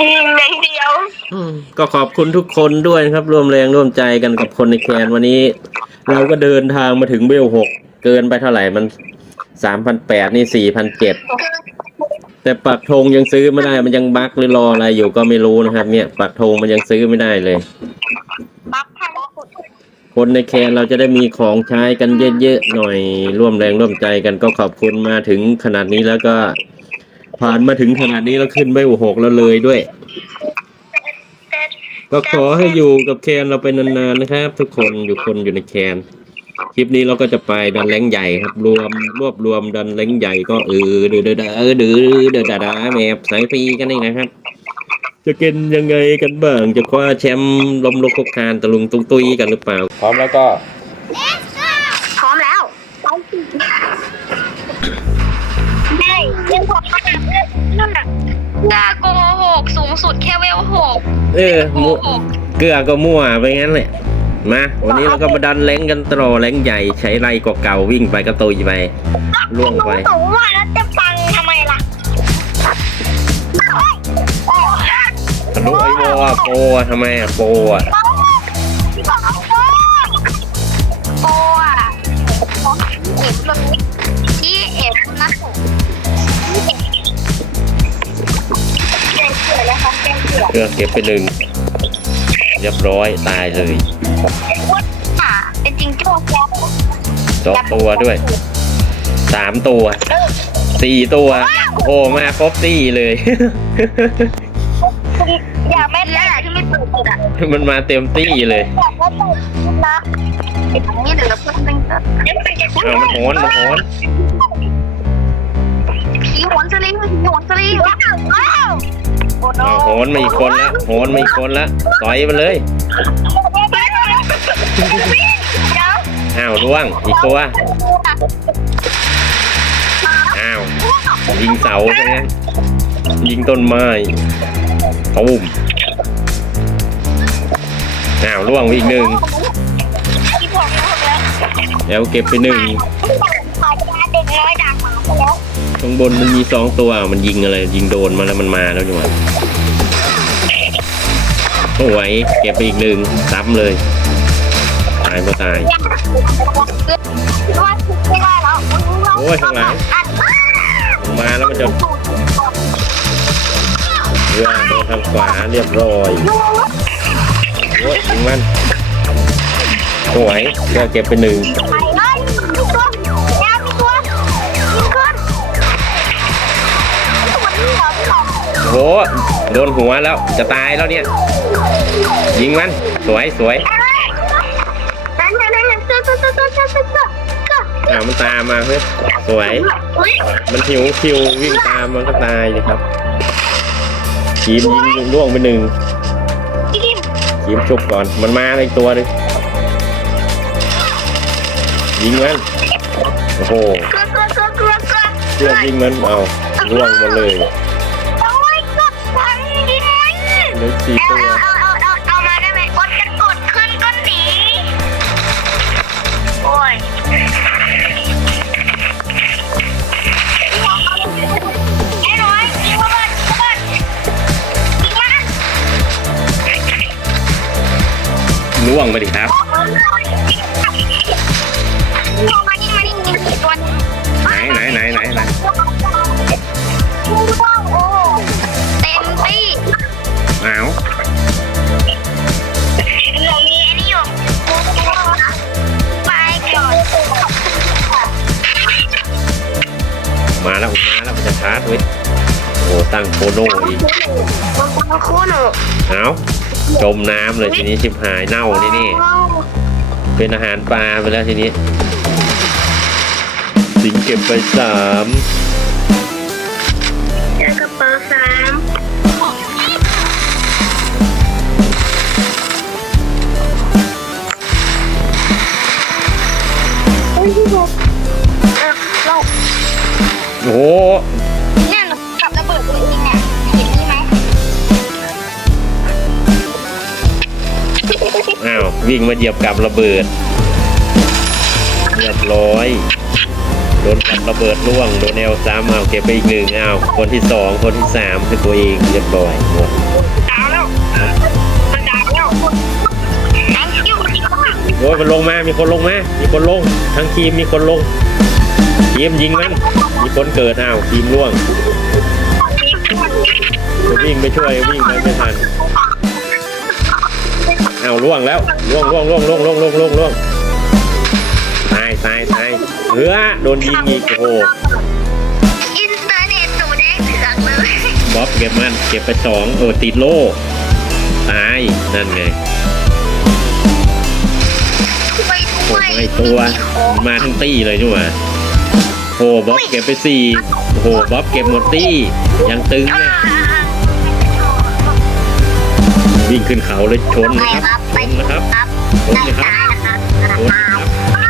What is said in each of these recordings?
อืมอย่างเดียว อืมก็ขอบคุณทุกคนด้วยนะครับ ร่วมแรงร่วมใจกันกับคนในแคนวันนี้ เราก็เดินทางมาถึงเบลหกเกินไปเท่าไหร่มันสามพันแปดนี่สี่พันเจ็ดแต่ปักธงยังซื้อไม่ได้มันยังบั๊กหรือรออะไรอยู่ก็ไม่รู้นะครับ เนี่ยปักธงมันยังซื้อไม่ได้เลยปั๊บพันสุดคนในแคนเราจะได้มีของใช้กันเยอะๆหน่อยร่วมแรงร่วมใจกันก็ขอบคุณมาถึงขนาดนี้แล้วก็ ผ่านมาถึงขนาดนี้แล้วขึ้นไม่หกแล้วเลยด้วย ก็ขอให้อยู่กับแคนเราไปนานๆนะครับ ทุกคนอยู่คนอยู่ในแคนคลิปนี้เราก็จะไปดันแรงใหญ่ครับ รวมรวบรวมดันแรงใหญ่ก็เออเดือดเดือดเอเดือดเดือดดาแมบสายฟีกันนี่นะครับ จะกินยังไงกันบ้างจะคว้าแชมป์ลมลุกคกคานตะลุงตุ้งตุ้ยกันหรือเปล่า พร้อมแล้วก็ กาโกหกสูงสุดแค่เวลหกเออโกมั่วหกเกลือก็มั่วไปงั้นแหละ มา วันนี้เราก็มาดันแรงกันตรอแรงใหญ่ใช้ไรกว่าเก่าวิ่งไปก็ตุยไปล่วงไป สูงว่าแล้วจะปังทำไมล่ะทะลุไอ้โวอะโปอะทำไมอะโปอะ นะคะแกงเขียวเกลือเก็บไปหนึ่งเรียบร้อยตายเลยค่ะเป็นจริงโจ้แกสองตัวด้วยสามตัวสี่ตัวโอ้มาครบสี่เลยอย่าแม่แรกที่ไม่ตื่นตื่นอะมันมาเต็มตี้เลยอย่าแม่ตื่นนะอันนี้เหลือเพิ่มเป็นเอามันโหนมันโหนผีหวนสลิงผีหวนสลิงอ้าวโอ้โห เอาโหนมาอีกคนละโหนมาอีกคนละต่อยไปเลยเดี๋ยวอ้าวล่วงอีกตัวอ้าวยิงเสาใช่ไหมยิงต้นไม้ตูมอ้าวล่วงไปอีกหนึ่งที่ผมรู้แล้วแล้วเก็บไปหนึ่ง ข้างบนมันมีสองตัว มันยิงอะไร ยิงโดนมาแล้วมันมาแล้วดีกว่าโอ้ยเก็บไปอีกหนึ่งซ้ำเลย ตายก็ตายว่าไม่ได้แล้วโอ้ยข้างหลังมาแล้วมันจะเรือโดนทางขวาเรียบร้อยโอ้ยยิงมันสวยก็เก็บไปหนึ่ง โอ้โดนหัวแล้วจะตายแล้วเนี่ย ยิงมัน สวยสวยอ่ามันตามมาเฮ้ยสวย มันหิวคิววิ่งตามมันก็ตายเลยครับทีมยิงล่วงไปหนึ่งทีมชุบก่อนมันมาอีกตัวหนึงยิงมันโอ้โหเลือกลือเกลือเกลือเกลือเพื่อยิงมันเอาล่วงมาเลย เหลือสี่เอาตัว เอาเอาเอาเอามาได้ไหมกดจะกดขึ้นก็หนีโอ้ยไอ้หน่อยยิงระเบิดระเบิดยิงมัน ล่วงไปดิครับาร์จเว้ยโอ้ตั้งโคโน่อีกมันคู่หนูเอาจมน้ำเลยทีนี้ชิบหายเน่านี่นี่เป็นอาหารปลาไปแล้วทีนี้สิงเก็บไปสาม งมาเหยียบกับระเบิดเรียบร้อยโดนกับระเบิดร่วงโดนแนวซ้ำเอาเก็บไปอีกหนึ่งเอาคนที่สองคนที่สามคือตัวเองเรียบร้อยหมดดาวแล้วมันดาวแล้ว thank you โอ้ยมันลงมา มีคนลงมา มีคนลง ทั้งทีมมีคนลง ทีมยิงมัน มีคนเกิดอ้าวทีมร่วงจะวิ่งไปช่วยวิ่งไปไม่ทัน อ้าวร่วงแล้วร่วงร่วงร่วงร่วงร่วงร่วงร่วงร่วงตายตายตายเฮ้อโดนยิงอีกโอ้โหอินเทอร์เน็ตหนูแดงเถือกเลยบ๊อบเก็บมันเก็บไปสองเออติดโล่ตายนั่นไงไปโอ้ด้วยไอตัว มาทั้งตี้เลยนี่หว่าโอ้บ๊อบเก็บไปสี่โอ้โหบ๊อบเก็บหมดตี้ยังตึงเนี่ยวิ่งขึ้นเขาเลยชนไปนะครับ ครับ ชไปนะครับครับชนได้นะครับได้นะครับชน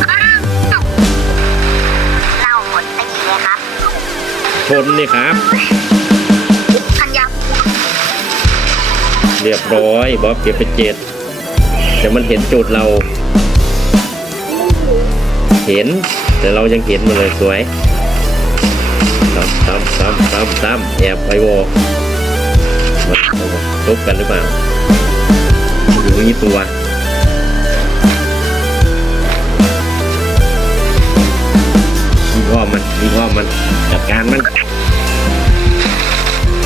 นะครับเราหมดตีเลยครับชนนี่ครับพันยาเรียบร้อยบ๊อบเก็บไปเจ็ดแต่มันเห็นจุดเรา เห็น แต่เรายังเห็นมันเลยสวยซ้ำซ้ำซ้ำซ้ำซ้ำแอบไปวอมันเอามาทุบกันหรือเปล่า อยู่นี่ตัว ยิงอ้อมมัน ยิงอ้อมมัน จัดการมัน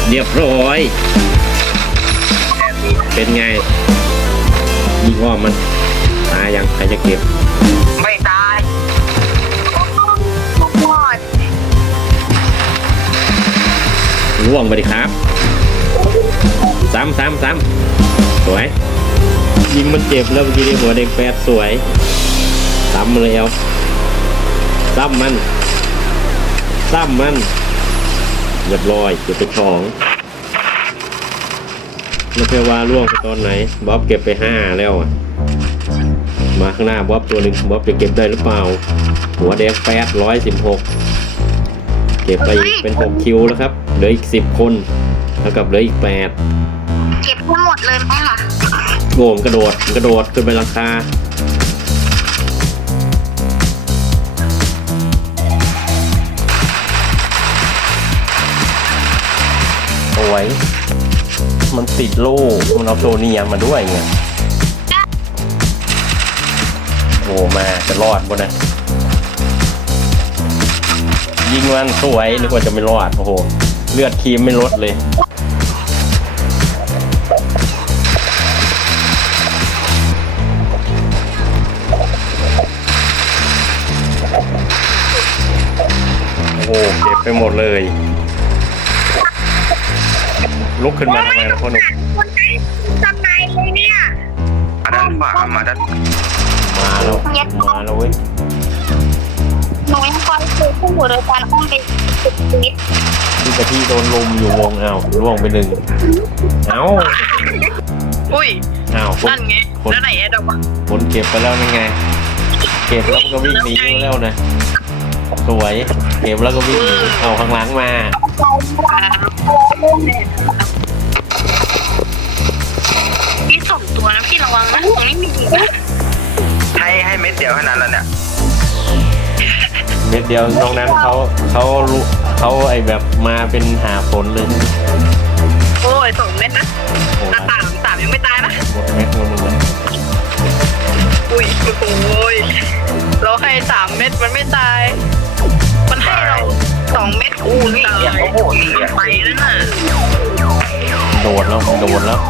เรียบร้อย เป็นไง ยิงอ้อมมัน ตายยังใครจะเก็บ ไม่ตายหมดล่วงไปดิครับ ซ้ำซ้ำซ้ำสวย ยิงมันเจ็บแล้วเมื่อกี้นี่หัวเด็กแปดสวยซ้ำมาแล้วซ้ำมันซ้ำมันเรียบร้อยเก็บไปสองแล้วเพื่อว่าล่วงไปตอนไหนบ๊อบเก็บไปห้าแล้วอะมาข้างหน้าบ๊อบตัวหนึ่งบ๊อบจะเก็บได้หรือเปล่า หัวแดงแปดร้อยสิบหกเก็บไปอีกเป็นหกคิวแล้วครับเหลืออีกสิบคนเท่ากับเหลืออีกแปดเก็บทั้งหมดเลยไหมล่ะ โง่มกระโดดกระโดดขึ้นไปราคาโอ้ยมันติดโล่มันเอาโซเนียมาด้วยไงโอ้มาจะรอดบนนะยิงมันสวยนึกว่าจะไม่รอดโอ้โห เลือดทีมไม่ลดเลย หเก็บไปหมดเลย ลุกขึ้นมาทำไมล่ะพ่อหนุ่มคนไหนจำนายเลยเนี่ยมาด้านขวามาด้านมาแล้วมาแล้วเว้ยหนูยังคอยซื้อคู่หูโดยการอ้อมไปสุดชีวิตพี่กะที่โดนลุมอยู่วงอ้าวล่วงไปหนึ่งเอ้าอุ้ยอ้าวคนนั่นไงแล้วไหนแอดอกอะคนเก็บไปแล้วยังไง เก็บแล้วก็วิ่งหนีไปแล้วนะ สวยเก็บแล้วก็วิ่งหนีเอาข้างหลังมาพี่สองตัวนะพี่ระวังนะตรงนี้มีอีกนะให้ให้เม็ดเดียวแค่นั้นแหละเนี่ยเม็ดเดียวตรงนั้นเขาเขารู้เขาไอแบบมาเป็นหาผลเลยโอ้ยสองเม็ดนะโอ้อะสามสามยังไม่ตายนะหมดเม็ดหมดเลย อุ้ยโอ้ยเราให้สามเม็ดมันไม่ตาย มันให้เราสองเม็ดอู้นี่เสียงโอ้โหเสียงไปแล้วน่ะโดนแล้วโดนแล้ว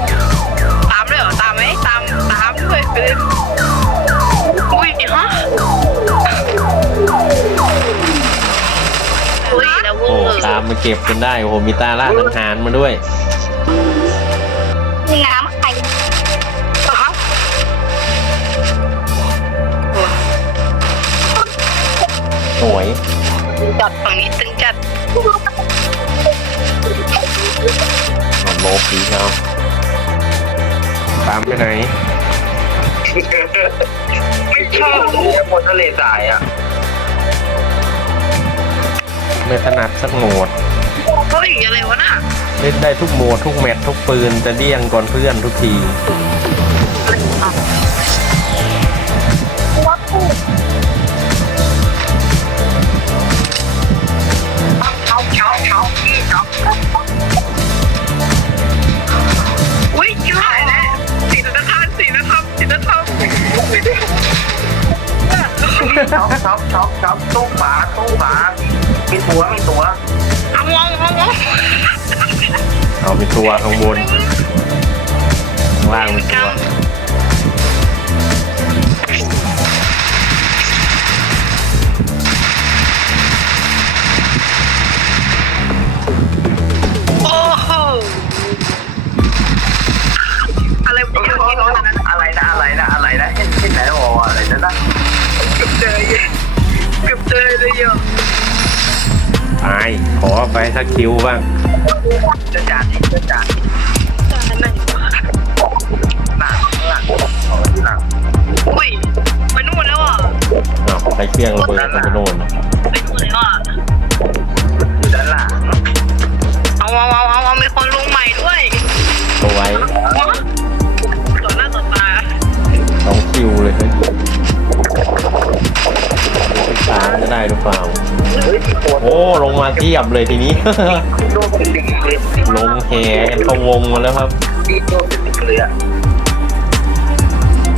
ตามเลยเหรอตามไหมตามตามด้วยไปเลยอุ้ยฮะอุ้ยแล้วเวโอ้อร์ ตามมาเก็บจนได้โอ้โหมีตาล่าทหารมาด้วย ยจัดฝั่งนี้ตึงจัดเอาโลกีเอาตามไปไหน ไม่ชอบบนทะเลทรายอะไม่ถนัดสักโหมดเฮ้ยอะไรวะน่ะเล่นได้ทุกโหมดทุกแมตช์ทุกปืนจะเดี้ยงก่อนเพื่อนทุกทีตัวคู่ ช็อปช็อปช็อปช็อปตู้ฝาตู้ฝามีตัวมีตัวเอางงงงเอามีตัวข้างบนข้างล่างมีตัว ไปสักคิวบ้างจะจานอีกจะจานหนวะหนักหนักของหนักอุ้ยไปนู่นแล้วอะอ้าวไปเครื่องระเบิดกันไปโน่นนะไปนู่นแล้วอะอยู่ด้านหลังเอาเอาเอาเอาเอามีคนลงใหม่ด้วยตัวไว้ต่อหน้าต่อตาสองคิวเลยเฮ้ยไปตามจะได้หรือเปล่า โอ้ลงมาเทียบเลยทีนี้โดนเป็นดิ่งเลยลงแหกันเข้าวงมาแล้วครับดีโดนเป็นดิ่งเลยอะ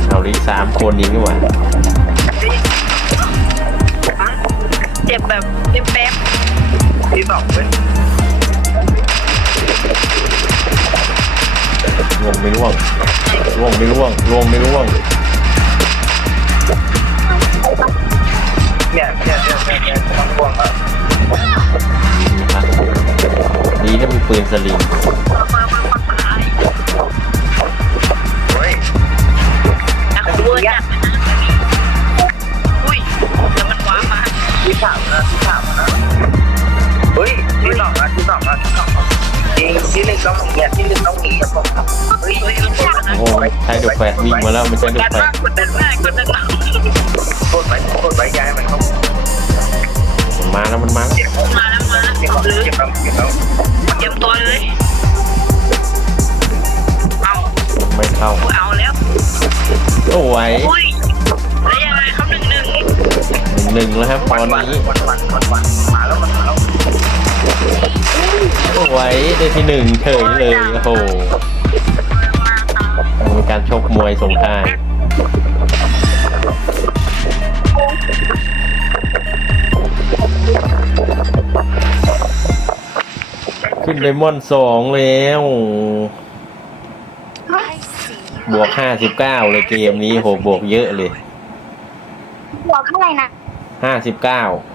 เอาลิสามคนอีกนี่หว่าเจ็บแบบเจ็บแป๊บที่สองเป็นล่วงไม่ล่วงล่วงไม่ล่วงล่วงไม่ล่วง เนี่ยเนี่ยเนี่ยเนี่ยเนี่ยต้องพวงอะดีครับดีถ้ามีปืนสลิงมามามาตายเฮ้ยนักเวอร์จัดอุ้ยแล้วมันว้ามาที่สามนะที่สามนะเฮ้ยที่สองนะที่สองนะที่สองนะจริงที่หนึ่งต้องเนี่ยที่หนึ่งต้องมีครับผมเฮ้ยเฮ้ยแล้วกดนะโอ้โหใช้ดูแฟดวิ่งมาแล้วไม่ใช่ดูดันแฟมาดกกดดันมากกดดันมาก มาแล้วมันมาแล้วเจ็บมาแล้วมาแล้วเจ็บหรือเจ็บแล้วเจ็บแล้วเตรียมตัวเลย เอาไม่เข้าเอาแล้วโอ้ยแล้วยังไงครับหนึ่งหนึ่งหนึ่งแล้วครับตอนนี้วันวันวันวันมาแล้วมาแล้วโอ้ยได้ที่หนึ่งเฉยเลยโอ้โหมีการชกมวยสงคราม ขึ้นไดมอนด์สองแล้วบวกห้าสิบเก้าเลยเกมนี้โหบวกเยอะเลยบอกเท่าไหร่นะห้าสิบเก้าโ